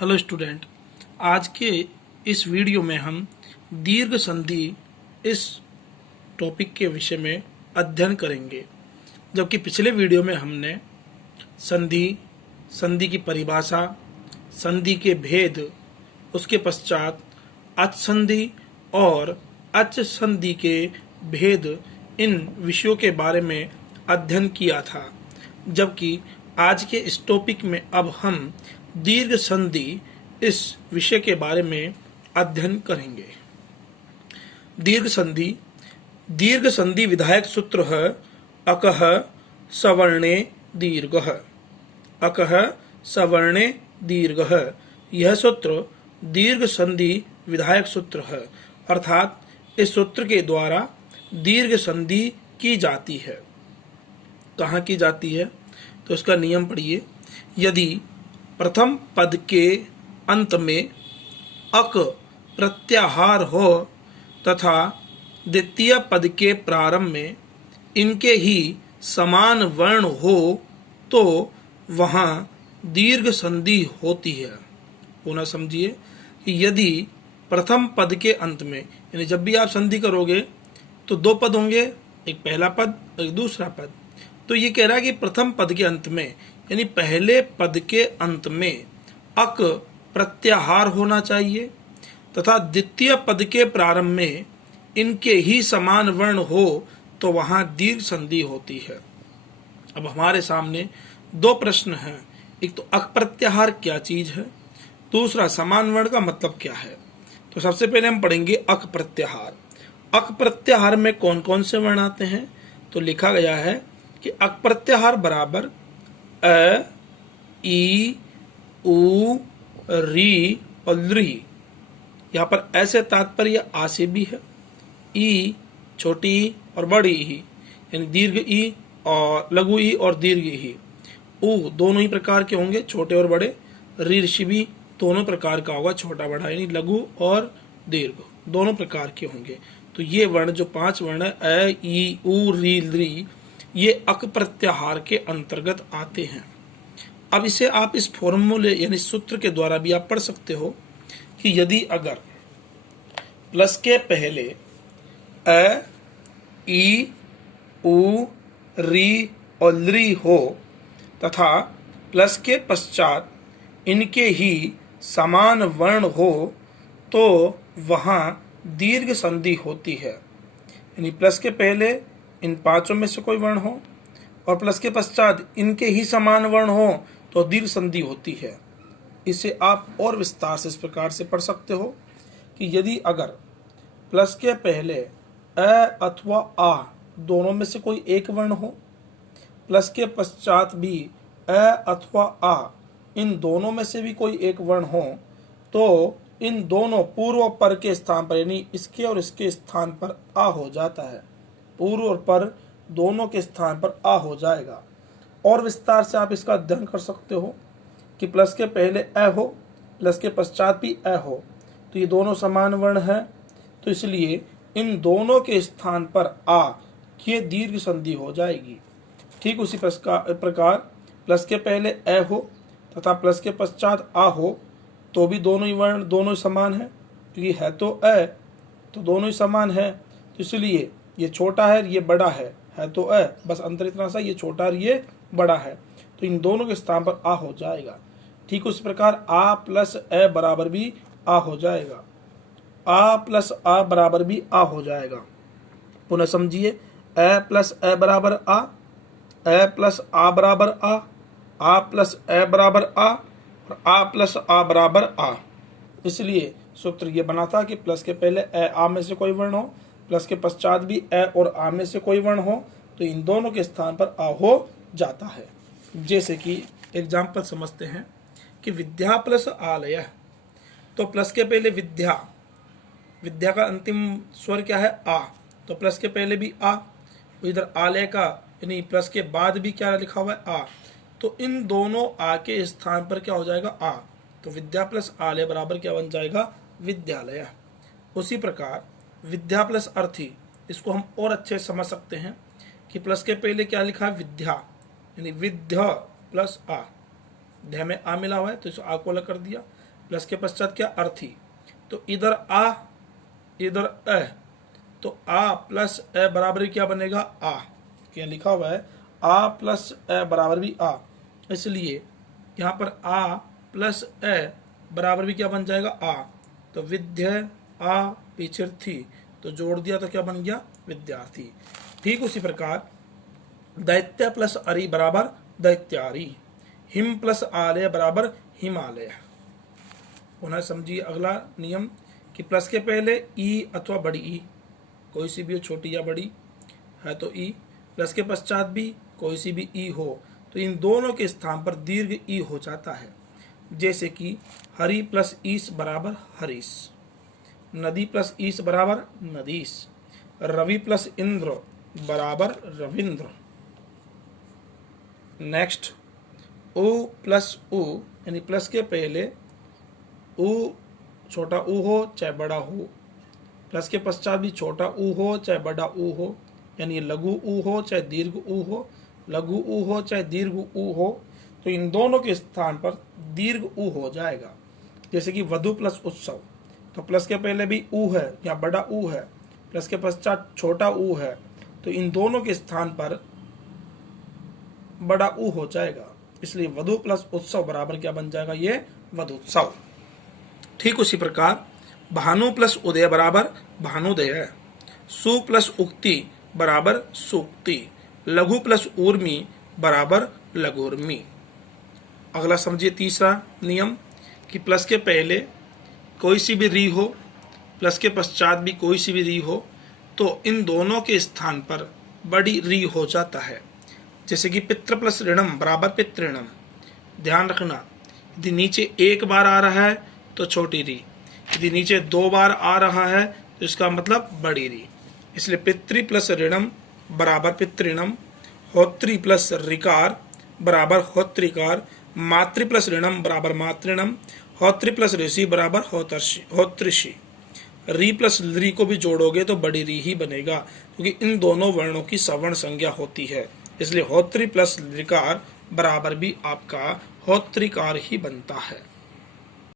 Hello student, आज के इस वीडियो में हम दीर्घ संधि इस टॉपिक के विषय में अध्ययन करेंगे। जबकि पिछले वीडियो में हमने संधि, संधि की परिभाषा, संधि के भेद, उसके पश्चात अच संधि और अच संधि के भेद, इन विषयों के बारे में अध्ययन किया था। जबकि आज के इस टॉपिक में अब हम दीर्घ संधि इस विषय के बारे में अध्ययन करेंगे। दीर्घ संधि विधायक सूत्र है अकः सवर्णे दीर्घः। अकः सवर्णे दीर्घः, यह सूत्र दीर्घ संधि विधायक सूत्र है, अर्थात इस सूत्र के द्वारा दीर्घ संधि की जाती है। कहाँ की जाती है? तो इसका नियम पढ़िए। यदि प्रथम पद के अंत में अक प्रत्याहार हो तथा द्वितीय पद के प्रारंभ में इनके ही समान वर्ण हो तो वहाँ दीर्घ संधि होती है। पुनः समझिए कि यदि प्रथम पद के अंत में, यानी जब भी आप संधि करोगे तो दो पद होंगे, एक पहला पद एक दूसरा पद। तो ये कह रहा है कि प्रथम पद के अंत में, यानी पहले पद के अंत में अक प्रत्याहार होना चाहिए तथा द्वितीय पद के प्रारंभ में इनके ही समान वर्ण हो तो वहां दीर्घ संधि होती है। अब हमारे सामने दो प्रश्न हैं। एक तो अक प्रत्याहार क्या चीज है, दूसरा समान वर्ण का मतलब क्या है। तो सबसे पहले हम पढ़ेंगे अक प्रत्याहार। अक प्रत्याहार में कौन कौन से वर्ण आते हैं? तो लिखा गया है कि अक प्रत्याहार बराबर अ, ई, उ, री और ली। यहाँ पर ऐसे तात्पर्य आ से भी है। ई छोटी ई और बड़ी ई, यानी दीर्घ ई और लघु ई और दीर्घ ई। उ दोनों ही प्रकार के होंगे, छोटे और बड़े। री ऋषि भी दोनों प्रकार का होगा, छोटा बड़ा, यानी लघु और दीर्घ दोनों प्रकार के होंगे। तो ये वर्ण जो 5 वर्ण है अ, ई, उ, री, ली, ये अक प्रत्याहार के अंतर्गत आते हैं। अब इसे आप इस फॉर्मूले यानी सूत्र के द्वारा भी आप पढ़ सकते हो कि यदि अगर प्लस के पहले अ, ई, उ, री और ली हो तथा प्लस के पश्चात इनके ही समान वर्ण हो तो वहाँ दीर्घ संधि होती है। यानी प्लस के पहले इन पांचों में से कोई वर्ण हो और प्लस के पश्चात इनके ही समान वर्ण हो तो दीर्घ संधि होती है। इसे आप और विस्तार से इस प्रकार से पढ़ सकते हो कि यदि अगर प्लस के पहले अ अथवा आ दोनों में से कोई एक वर्ण हो, प्लस के पश्चात भी अ अथवा आ इन दोनों में से भी कोई एक वर्ण हो, तो इन दोनों पूर्व और पर के स्थान पर, यानी इसके और इसके स्थान पर आ हो जाता है। पूर्व और पर दोनों के स्थान पर आ हो जाएगा। और विस्तार से आप इसका अध्ययन कर सकते हो कि प्लस के पहले अ हो, प्लस के पश्चात भी अ हो, तो ये दोनों समान वर्ण है, तो इसलिए इन दोनों के स्थान पर आ ये दीर्घ संधि हो जाएगी। ठीक उसी प्रकार प्लस के पहले अ हो तथा प्लस के पश्चात आ हो तो भी दोनों ही वर्ण दोनों समान है, क्योंकि है तो अ, तो दोनों ही समान है। तो इसलिए ये छोटा है ये बड़ा है तो अ, बस अंतर इतना सा, ये छोटा है ये बड़ा है, तो इन दोनों के स्थान पर आ हो जाएगा। ठीक उस प्रकार आ प्लस अ बराबर भी आ हो जाएगा। आ प्लस आ बराबर भी आ हो जाएगा। पुनः समझिए, अ प्लस अ बराबर आ, अ प्लस आ बराबर आ प्लस अ बराबर आ और आ प्लस आ बराबर आ। इसलिए सूत्र ये बना था कि प्लस के पहले अ आ में से कोई वर्ण हो, प्लस के पश्चात भी अ और आ में से कोई वर्ण हो, तो इन दोनों के स्थान पर आ हो जाता है। जैसे कि एग्जाम्पल समझते हैं कि विद्या प्लस आलय। तो प्लस के पहले विद्या, विद्या का अंतिम स्वर क्या है? आ, तो प्लस के पहले भी आ। इधर आलय का यानी प्लस के बाद भी क्या लिखा हुआ है? आ। तो इन दोनों आ के स्थान पर क्या हो जाएगा? आ। तो विद्या प्लस आलय बराबर क्या बन जाएगा? विद्यालय। उसी प्रकार विद्या प्लस अर्थी, इसको हम और अच्छे से समझ सकते हैं कि प्लस के पहले क्या लिखा है? विद्या, यानी विद्या प्लस आ, ध्या में आ मिला हुआ है तो इस आ को अलग कर दिया। प्लस के पश्चात क्या अर्थी, तो इधर आ इधर अ, तो आ प्लस अ बराबर क्या बनेगा आ, क्या लिखा हुआ है आ प्लस अ बराबर भी आ, इसलिए यहाँ पर आ प्लस अ बराबर भी क्या बन जाएगा आ, तो विद्य आ पीछे थी तो जोड़ दिया तो क्या बन गया विद्यार्थी। ठीक उसी प्रकार दैत्य प्लस अरि बराबर दैत्यारी, हिम प्लस आलय बराबर हिमालय। पुनः समझिए अगला नियम कि प्लस के पहले ई अथवा बड़ी ई, कोई सी भी हो, छोटी या बड़ी है तो ई, प्लस के पश्चात भी कोई सी भी ई हो तो इन दोनों के स्थान पर दीर्घ ई हो जाता है। जैसे कि हरि प्लस ईस बराबर हरीश, नदी प्लस ईस बराबर नदीस, रवि प्लस इंद्र बराबर रविंद्र। नेक्स्ट उ प्लस उ यानी प्लस के पहले उ छोटा ऊ हो चाहे बड़ा हो, प्लस के पश्चात भी छोटा ऊ हो चाहे बड़ा ऊ हो, यानी लघु ऊ हो चाहे दीर्घ ऊ हो, लघु ऊ हो चाहे दीर्घ ऊ हो, तो इन दोनों के स्थान पर दीर्घ ऊ हो जाएगा। जैसे कि वधु प्लस उत्सव, तो प्लस के पहले भी ऊ है या बड़ा ऊ है, प्लस के पश्चात छोटा ऊ है, तो इन दोनों के स्थान पर बड़ा ऊ हो जाएगा, इसलिए वधु प्लस उत्सव बराबर क्या बन जाएगा ये वधुत्सव। ठीक उसी प्रकार भानु प्लस उदय बराबर भानुदय, सु प्लस उक्ति बराबर सूक्ति, लघु प्लस ऊर्मी बराबर लघुर्मी। अगला समझिए तीसरा नियम कि प्लस के पहले कोई सी भी री हो, प्लस के पश्चात भी कोई सी भी री हो, तो इन दोनों के स्थान पर बड़ी री हो जाता है। जैसे कि पितृ प्लस ऋणम बराबर पितृणम। ध्यान रखना, यदि नीचे एक बार आ रहा है तो छोटी री, यदि नीचे दो बार आ रहा है तो इसका मतलब बड़ी री। इसलिए पितृ प्लस ऋणम बराबर पितृणम, होत्री प्लस ऋकार बराबर होत्रिकार, मातृ प्लस ऋणम बराबर मातृणम, होत्री प्लस ऋषि बराबर होतृषि। री प्लस री को भी जोड़ोगे तो बड़ी री ही बनेगा, क्योंकि इन दोनों वर्णों की सवर्ण संज्ञा होती है। इसलिए होत्री प्लस ऋकार बराबर भी आपका होत्रिकार ही बनता है।